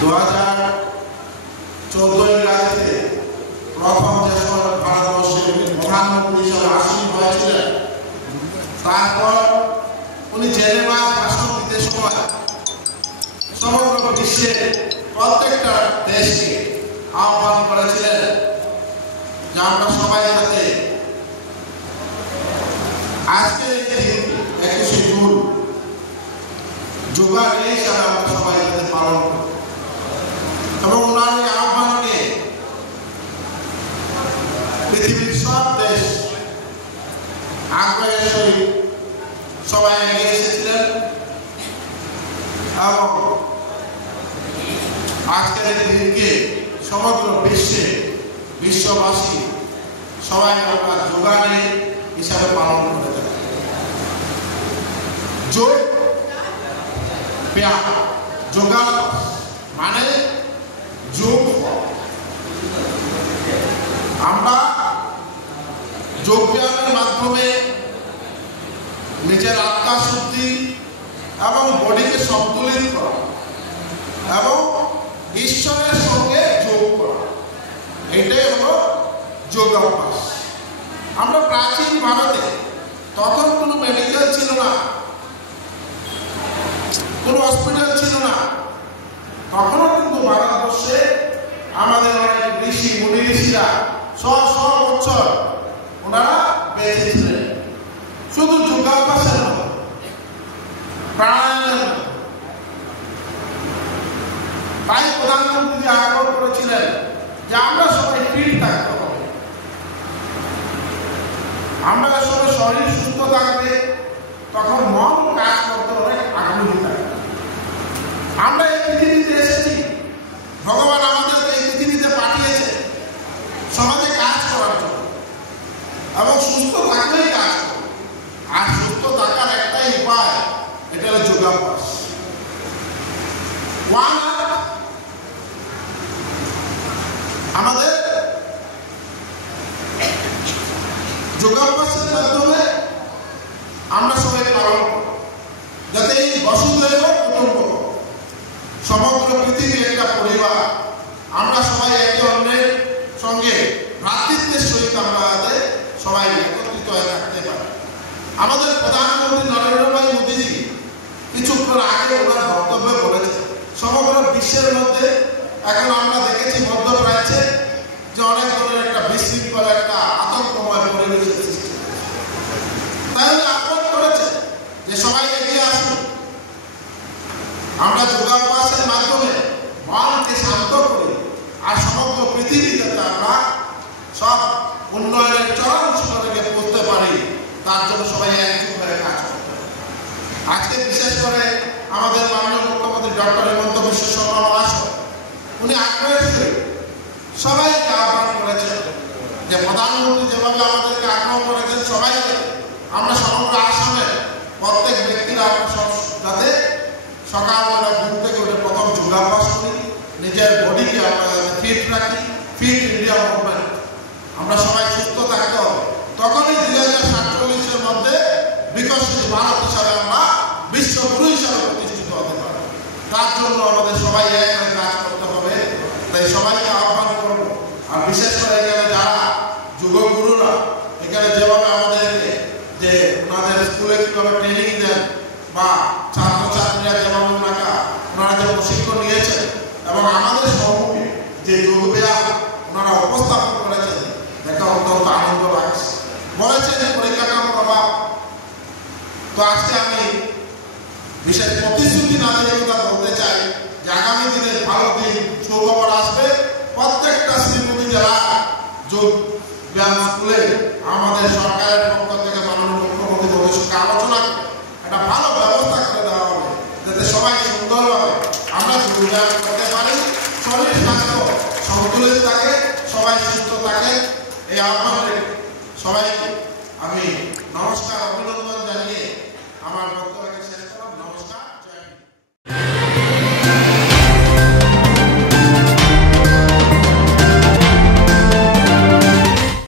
2014 ইংরাজিতে প্রথম যে ভারতবর্ষের প্রধানমন্ত্রী হিসেবে আসীন হয়েছিলেন, তারপর উনি জেনেভা ভাষণ দিতে সময় সমগ্র বিশ্বের প্রত্যেকটা দেশকে আহ্বান করেছিলেন যে আমরা সবাই যাতে আজকে 21শে জুন যোগা ডে হিসাবে আমরা সবাই যাতে পালন করি এবং ওনার এই আহ্বানকে পৃথিবীর সব দেশ আগ্রহের সহিত সবাই এগিয়ে এসেছিলেন এবং আজকের এই দিনকে সমগ্র বিশ্বে বিশ্ববাসী সবাই আমরা যোগা ডে হিসাবে পালন করে থাকি। যোগ ব্যায়াম, যোগা মানে যোগ। আমরা যোগ ব্যায়ামের মাধ্যমে নিজের আত্মা শুদ্ধি এবং বডিকে সন্তুলিত করা এবং ঈশ্বরের সঙ্গে যোগ করা, এটাই হলো যোগাভ্যাস। আমরা প্রাচীন ভারতে তখন কোনো মেডিকেল ছিল না, কোনো হসপিটাল ছিল না, তখনও কিন্তু ভারতবর্ষে আমাদের অনেক ঋষি মুনি ঋষিরা শত বছর ওনারা বেঁচে ছিলেন শুধু যোগাভ্যাসের মতো, প্রাণায়ামের মতো। তাই প্রধানমন্ত্রী আগ্রহ করেছিলেন যে আমরা সবাই ফিট থাকতে হবে, আমরা আসলে শরীর সুস্থ থাকবে, তখন মন কাজ করতে অনেক আগ্রহী থাকবে। আমরা এই পৃথিবীতে এসেছি, ভগবান আমাদের এই পৃথিবীতে পাঠিয়েছে সমাজে কাজ করার জন্য এবং সুস্থ থাকলেই কাজ করবে। আর সুস্থ থাকার একটাই উপায়, এটা হলো যোগাভ্যাস। আমাদের যোগাভ্যাসের মাধ্যমে আমরা সবাই পালন করি যাতে এই বসুধৈব কুটুম্বকম, সমগ্র পৃথিবী একটা পরিবার, আমরা সবাই একে অন্যের সঙ্গে ভ্রাতৃত্বের সহিত আমরা সবাই একত্রিত হয়ে থাকতে পারি। আমাদের প্রধানমন্ত্রী নরেন্দ্র ভাই মোদীজি কিছুক্ষণ আগে ওনার বক্তব্যে বলেছে সমগ্র বিশ্বের মধ্যে এখন আমরা দেখেছি মধ্যপ্রাচ্যে যে অনেক ধরনের একটা বিশৃঙ্খল একটা আতঙ্কময় পরিবেশের সৃষ্টি, তাই আহ্বান করেছে যে সবাই এগিয়ে আসুন, আমরা যোগাভ্যাসের মাধ্যমে মনকে শান্ত করি আর সমগ্র পৃথিবী যাতে আমরা সব উন্নয়নের চরম শিখরে পৌঁছতে পারি, তার জন্য সবাই একজোট হয়ে কাজ করতে হবে। আজকে বিশেষ করে আমাদের মাননীয় মুখ্যমন্ত্রী ডক্টর হিমন্ত বিশ্ব শর্মা মহাশয় উনি আগ্রহের সহিত সবাইকে আহ্বান করেছেন যে প্রধানমন্ত্রী যেভাবে আমাদেরকে আগ্রহ করেছেন সবাইকে আমরা সমগ্র আসামে প্রত্যেক ব্যক্তিরা যাতে সকালবেলা ঘুম থেকে উঠে প্রথম যোগাভ্যাস করি, নিজের বডিকে আমরা যাতে ফিট রাখি, ফিট ইন্ডিয়া মুভমেন্ট, আমরা সবাই সুস্থ থাকতে হবে। তখনই 2047-এর মধ্যে বিকশিত ভারত হিসাবে আমরা বিশ্বগুরু হিসাবে প্রতিষ্ঠিত হতে পারব। তার জন্য আমাদের সবাই এক কাজ করতে হবে। তাই সবাইকে আহ্বান করবো, আর বিশেষ করে এখানে যারা যুগগুরুরা এখানে যেভাবে আমাদেরকে যে ওনাদের স্কুলে কীভাবে ট্রেনিং দেন বা ছাত্রছাত্রীরা যেভাবে ওনারা যে প্রশিক্ষণ নিয়েছেন এবং আমাদের সম্মুখে যে যোগব্যায়াম ওনারা উপস্থাপন করেছেন, দেখা অত্যন্ত আনন্দ লাগছে। বলেছেন যে পরিকাঠামোর অভাব, তো আজকে আমি বিশেষ প্রতিশ্রুতি না দিয়ে কথা বলতে চাই যে আগামী দিনে ভালো দিন সুখবর আসবে। প্রত্যেকটা শ্রীমতী জেলা যোগ ব্যায়াম স্কুলে আমাদের সরকারের পক্ষ থেকে মাননীয় মুখ্যমন্ত্রী মোদীর সঙ্গে আলোচনা করে একটা ভালো ব্যবস্থা করে দেওয়া হবে যাতে সবাই সুন্দরভাবে আমরা যোগ ব্যায়াম করতে পারি, শরীর স্বাস্থ্য সন্তুলিত থাকে, সবাই সুস্থ থাকে। এই আহ্বানে সবাইকে আমি নমস্কার, অভিনন্দন জানিয়ে আমার বক্তব্যকে